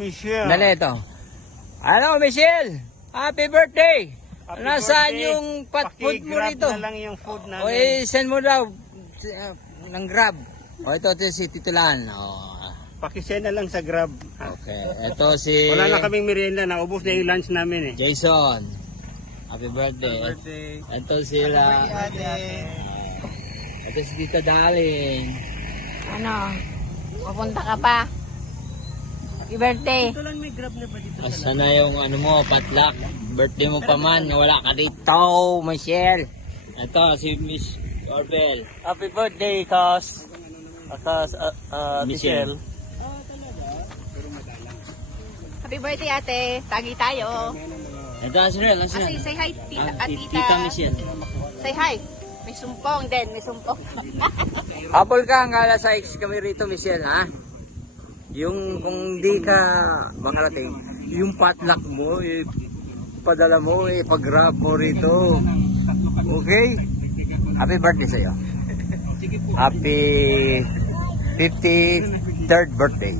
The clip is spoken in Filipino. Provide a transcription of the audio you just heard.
Michelle. Dali ito. Ano, Michelle? Happy birthday! Happy Nasaan birthday. yung food mo Paki-grab rito? na lang yung food namin. O, send mo daw ng Grab. O, ito si Titulan. O, Pakisend na lang sa Grab. okay. Ito si Wala na kaming merienda. Naubos na yung lunch namin eh. Jason. Happy birthday. Ito sila. Ito si Tita Darling. Ano? Pupunta ka pa? Happy birthday. Ito lang may Grab na ba dito? Asa na yung ano mo, patlak? Birthday mo pa man, wala ka dito, Michelle. Ito si Miss Corbel. Happy birthday, Kas. Michelle. Happy birthday, ate. Tagi tayo. Ito, Asriel, Kasi say hi, tita. Tita Michelle. Say hi. May sumpong din, may sumpong. Habol ka, ang alas 6 kami rito, Michelle, ha? Yung kung di ka makarating, yung patlak mo, padala mo, pag-grab mo rito. Okay? Happy birthday sa'yo. Happy 53rd birthday.